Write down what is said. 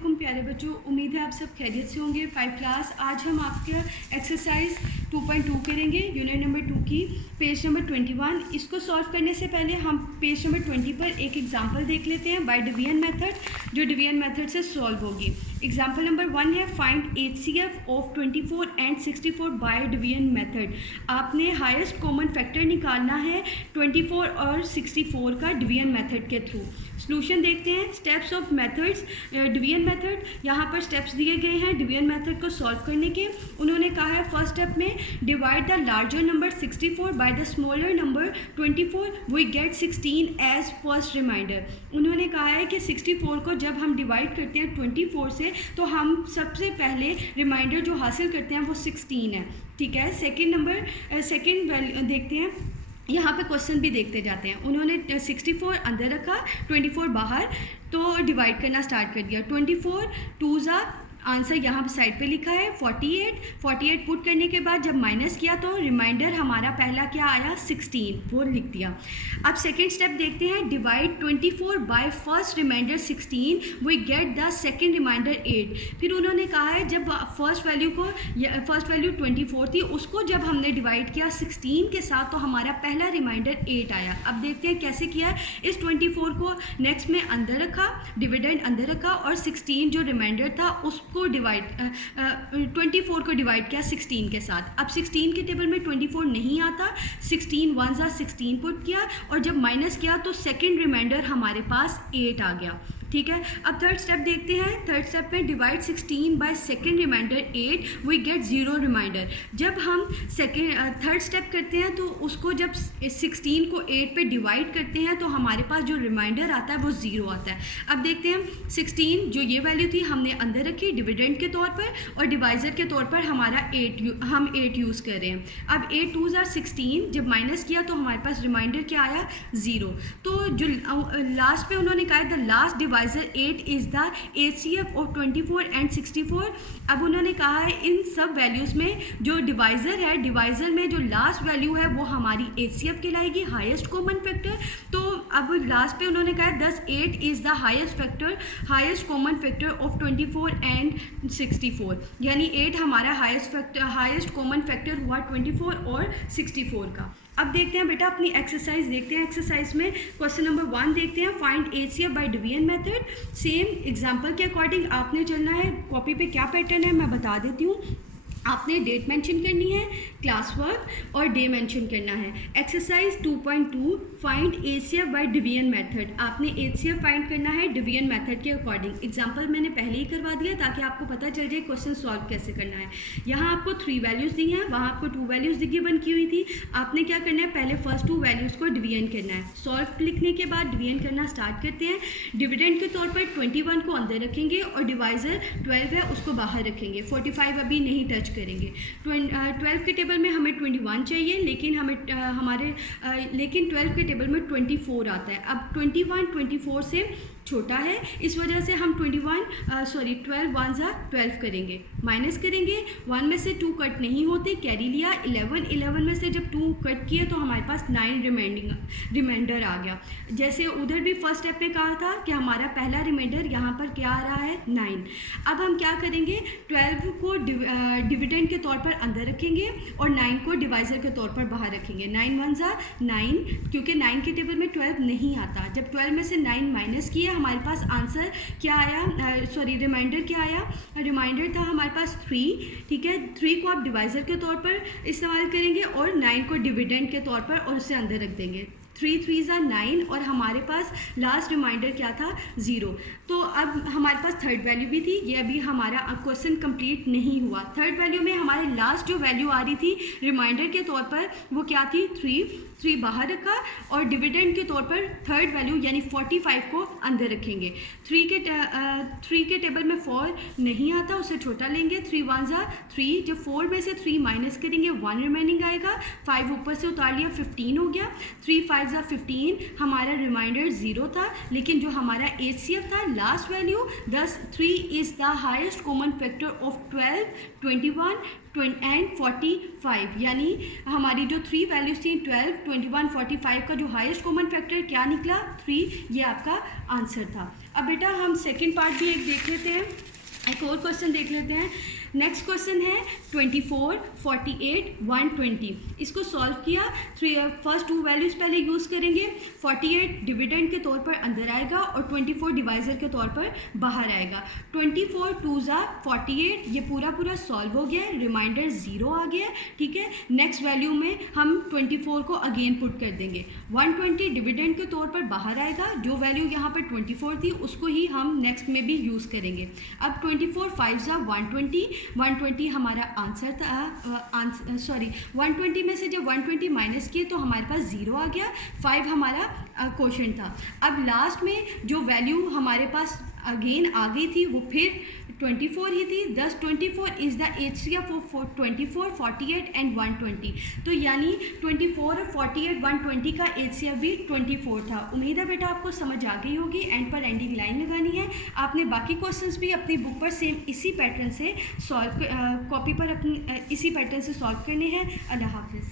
वालेकुम प्यारे बच्चों, उम्मीद है आप सब खैरियत से होंगे। 5 क्लास आज हम आपके एक्सरसाइज 2.2 करेंगे, यूनिट नंबर 2 की पेज नंबर 21। इसको सॉल्व करने से पहले हम पेज नंबर 20 पर एक एग्जांपल देख लेते हैं बाय डिवीजन मेथड, जो डिवीजन मेथड से सॉल्व होगी। एग्जांपल नंबर 1 है find HCF of 24 and 64 by division method. आपने हाईएस्ट कॉमन फैक्टर निकालना है 24 और 64 का डिवीजन मेथड के थ्रू। सॉल्यूशन देखते हैं। Steps of methods division method, यहाँ पर स्टेप्स दिए गए हैं डिवीजन मेथड को सॉल्व करने के। उन्होंने कहा है फर्स्ट स्टेप में divide the larger number 64 by the smaller number 24, we get 16 as first remainder. उन्होंने कहा है कि 64 को जब हम डिवाइड करते हैं 24 से तो हम सबसे पहले रिमाइंडर जो हासिल करते हैं वो 16 है। ठीक है, सेकेंड वैल्यू देखते हैं। यहाँ पे क्वेश्चन भी देखते जाते हैं। उन्होंने 64 अंदर रखा, 24 बाहर, तो डिवाइड करना स्टार्ट कर दिया। 24 2 ज़ा, आंसर यहाँ साइड पे लिखा है 48 पुट करने के बाद जब माइनस किया तो रिमाइंडर हमारा पहला क्या आया 16, वो लिख दिया। अब सेकेंड स्टेप देखते हैं। Divide 24 by first remainder 16, we get the second remainder 8। फिर उन्होंने कहा है जब फर्स्ट वैल्यू 24 थी, उसको जब हमने डिवाइड किया 16 के साथ तो हमारा पहला रिमाइंडर 8 आया। अब देखते हैं कैसे किया। इस 24 को नेक्स्ट में अंदर रखा, डिविडेंड अंदर रखा, और 16 जो रिमाइंडर था उसको 24 को डिवाइड किया 16 के साथ। अब 16 के टेबल में 24 नहीं आता, 16 1 ज़ा 16 पुट किया, और जब माइनस किया तो सेकेंड रिमाइंडर हमारे पास 8 आ गया। ठीक है, अब थर्ड स्टेप देखते हैं। थर्ड स्टेप में divide 16 by second remainder 8, we get 0 remainder. जब हम थर्ड स्टेप करते हैं तो उसको जब 16 को 8 पे डिवाइड करते हैं तो हमारे पास जो रिमाइंडर आता है वो 0 आता है। अब देखते हैं 16 जो ये वैल्यू थी हमने अंदर रखी डिविडेंड के तौर पर, और डिवाइज़र के तौर पर हमारा 8 यूज़ कर रहे हैं। अब 8 2 ज़ा 16, जब माइनस किया तो हमारे पास रिमाइंडर क्या आया 0। तो जो लास्ट पे उन्होंने कहा the last divisor 8 is the HCF of 24 and 64। अब उन्होंने कहा है इन सब वैल्यूज़ में जो डिवाइज़र है, डिवाइज़र में जो लास्ट वैल्यू है वो हमारी HCF कहलाएगी, हाईएस्ट कॉमन फैक्टर। तो अब लास्ट पे उन्होंने कहा दस 8 is the highest common factor of 24 and 64, यानी 8 हमारा हाईएस्ट कॉमन फैक्टर हुआ 24 और 64 का। अब देखते हैं बेटा अपनी एक्सरसाइज देखते हैं। एक्सरसाइज में क्वेश्चन नंबर 1 देखते हैं। Find HCF by division method. Same example के अकॉर्डिंग आपने चलना है। कॉपी पे क्या पैटर्न है मैं बता देती हूँ। आपने डेट मेंशन करनी है, क्लास वर्क और डे मेंशन करना है। Exercise 2.2 find HCF by division method. आपने HCF फाइंड करना है डिवीजन मेथड के अकॉर्डिंग। एग्जांपल मैंने पहले ही करवा दिया ताकि आपको पता चल जाए क्वेश्चन सॉल्व कैसे करना है। यहाँ आपको 3 वैल्यूज़ दी हैं, वहाँ आपको 2 वैल्यूज़ गिवन की हुई थी। आपने क्या करना है, पहले फर्स्ट 2 वैल्यूज़ को डिवीजन करना है। सॉल्व लिखने के बाद डिवीजन करना स्टार्ट करते हैं। डिविडेंड के तौर पर 21 को अंदर रखेंगे और डिवाइज़र 12 है उसको बाहर रखेंगे। 45 अभी नहीं टच करेंगे। 12 के टेबल में हमें 21 चाहिए, लेकिन लेकिन 12 के टेबल में 24 आता है। अब 21 24 से छोटा है, इस वजह से हम 12 1 ज़ा 12 करेंगे, माइनस करेंगे। 1 में से 2 कट नहीं होते, कैरी लिया। 11 में से जब 2 कट किए तो हमारे पास 9 रिमाइंडर आ गया। जैसे उधर भी फर्स्ट स्टेप में कहा था कि हमारा पहला रिमाइंडर यहाँ पर क्या आ रहा है 9। अब हम क्या करेंगे, 12 को डिविडेंड के तौर पर अंदर रखेंगे और 9 को डिवाइज़र के तौर पर बाहर रखेंगे। 9 1 ज़ा 9, क्योंकि 9 के टेबल में 12 नहीं आता। जब 12 में से 9 माइनस किया हमारे पास आंसर क्या आया, रिमाइंडर क्या आया, रिमाइंडर था हमारे पास 3। ठीक है, 3 को आप डिवाइज़र के तौर पर इस्तेमाल करेंगे और 9 को डिविडेंड के तौर पर और उसे अंदर रख देंगे। 3 3 ज़ा 9, और हमारे पास लास्ट रिमाइंडर क्या था 0। तो अब हमारे पास थर्ड वैल्यू भी थी, ये अभी हमारा क्वेश्चन कंप्लीट नहीं हुआ। थर्ड वैल्यू में हमारे लास्ट जो वैल्यू आ रही थी रिमाइंडर के तौर पर वो क्या थी 3 बाहर रखा, और डिविडेंड के तौर पर थर्ड वैल्यू यानी 45 को अंदर रखेंगे। 3 के टेबल में 4 नहीं आता, उसे छोटा लेंगे। 3 1 ज़ा 3, जब 4 में से 3 माइनस करेंगे 1 रिमेनिंग आएगा। 5 ऊपर से उतार लिया, 15 हो गया। 3 5 ज़ा 15, हमारा रिमाइंडर 0 था, लेकिन जो हमारा HCF था last value 10। 3 is the highest common factor of 12 21 and 45, यानी हमारी जो 3 वैल्यूज थी 12 21 45 का जो हाईएस्ट कॉमन फैक्टर क्या निकला 3, ये आपका आंसर था। अब बेटा हम सेकंड पार्ट भी एक देख लेते हैं, एक और क्वेश्चन देख लेते हैं। नेक्स्ट क्वेश्चन है 24, 48, 120। इसको सॉल्व किया, फर्स्ट टू वैल्यूज़ पहले यूज़ करेंगे। 48 डिविडेंड के तौर पर अंदर आएगा और 24 डिवाइज़र के तौर पर बाहर आएगा। 24 2 ज़ा 48, ये पूरा सॉल्व हो गया है, रिमाइंडर 0 आ गया है, ठीक है। नेक्स्ट वैल्यू में हम 24 को अगेन पुट कर देंगे। 120 डिविडेंड के तौर पर बाहर आएगा, जो वैल्यू यहाँ पर 24 थी उसको ही हम नेक्स्ट में भी यूज़ करेंगे। अब 24 5 ज़ा 120 हमारा आंसर था, सॉरी 120 में से जब 120 माइनस किए तो हमारे पास 0 आ गया, 5 हमारा क्वेश्चन था। अब लास्ट में जो वैल्यू हमारे पास अगेन आ गई थी वो फिर 24 ही थी। 10 24 is the HCF of 24, 48 and 120। तो यानी 24 और 48, 120 का HCF भी 24 था। उम्मीद है बेटा आपको समझ आ गई होगी। एंड पर एंडिंग लाइन लगानी है आपने। बाकी क्वेश्चंस भी अपनी बुक पर सेम इसी पैटर्न से सॉल्व, कॉपी पर अपनी इसी पैटर्न से सॉल्व करने हैं। अल्लाह हाफिज़।